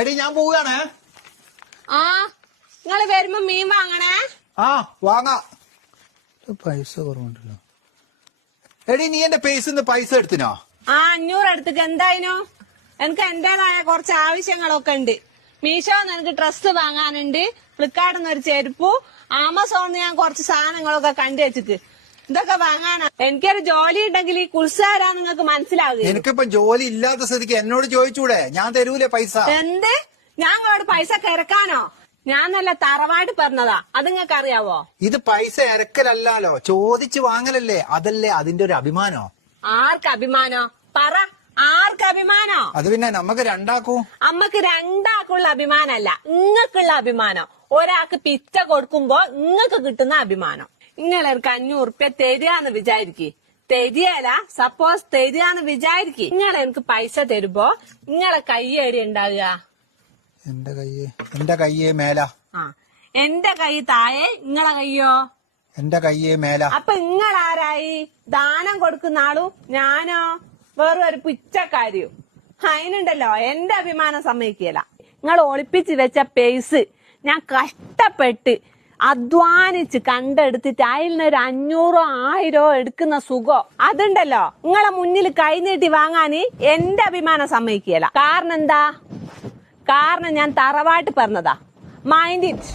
എടി ഞാൻ പോവുകയാണേ. ആ നിങ്ങള് വരുമ്പോ മീൻ വാങ്ങണേ. ആ വാങ്ങാ. പൈസ കുറവുണ്ടല്ലോ. എടി നീ എന്റെ പേഴ്സിന്ന് പൈസ എടുത്തിനോ? ആ 500 എടുത്തിട്ട് എന്തായിനോ? എനിക്ക് എന്റേതായ കുറച്ച് ആവശ്യങ്ങളൊക്കെ ഉണ്ട്. മീഷോന്ന് എനിക്ക് ഡ്രസ് വാങ്ങാനുണ്ട്, ഫ്ലിപ്കാർട്ടിന്ന് ഒരു ചെരുപ്പു, ആമസോണിന്ന് ഞാൻ കുറച്ച് സാധനങ്ങളൊക്കെ കണ്ടു വെച്ചിട്ട് ഇതൊക്കെ വാങ്ങാനാ. എനിക്കൊരു ജോലി ഉണ്ടെങ്കിൽ ഈ കുൽസാരാ നിങ്ങൾക്ക് മനസ്സിലാവുക. എനിക്കിപ്പോ ജോലി ഇല്ലാത്ത സ്ഥിതിക്ക് എന്നോട് ചോദിച്ചൂടെ? ഞാൻ തരൂലേ പൈസ. എന്ത്? ഞങ്ങളോട് പൈസ കിറക്കാനോ? ഞാൻ നല്ല തറവാട് പറഞ്ഞതാ, അത് നിങ്ങൾക്ക് അറിയാവോ? ഇത് പൈസ ഇറക്കലല്ലോ, ചോദിച്ചു വാങ്ങലല്ലേ. അതല്ലേ അതിന്റെ ഒരു അഭിമാനോ? ആർക്ക് അഭിമാനോ? പറ, ആർക്ക് അഭിമാനോ? അത് പിന്നെ നമുക്ക് രണ്ടാക്കൂ. അമ്മക്ക് രണ്ടാക്കുള്ള അഭിമാനല്ല, ഇങ്ങക്കുള്ള അഭിമാനം. ഒരാൾക്ക് പിച്ച കൊടുക്കുമ്പോ ഇങ്ങക്ക് കിട്ടുന്ന അഭിമാനം. നിങ്ങളെനിക്ക് 500 ഉറുപ്യ തരികയെന്ന് വിചാരിക്ക്. തരികയല്ല, സപ്പോസ് തരികയെന്ന് വിചാരിക്ക്. നിങ്ങളെനിക്ക് പൈസ തരുമ്പോ നിങ്ങളെ കൈ എവിടെ ഉണ്ടാവുക? എന്റെ കയ്യേ മേല. ആ, എന്റെ കൈ താഴെ, നിങ്ങളെ കയ്യോ? എന്റെ കയ്യേ മേല. അപ്പൊ നിങ്ങളാരായി? ദാനം കൊടുക്കുന്ന ആളും ഞാനോ വേറെ ഒരു പിച്ചക്കാരിയും. അതിനുണ്ടല്ലോ എന്റെ അഭിമാനം സമ്മതിക്കുകയില്ല. നിങ്ങൾ ഒളിപ്പിച്ച് വെച്ച പേസ് ഞാൻ കഷ്ടപ്പെട്ട് അധ്വാനിച്ച് കണ്ടെടുത്തിട്ട് അതിൽ നിന്ന് ഒരു 500 1000 എടുക്കുന്ന സുഖം അതുണ്ടല്ലോ, നിങ്ങളെ മുന്നിൽ കൈനീട്ടി വാങ്ങാന് എന്റെ അഭിമാനം സമ്മതിക്കുകയില്ല. കാരണം എന്താ? കാരണം ഞാൻ തറവാട്ട് പറഞ്ഞതാ. Mind it.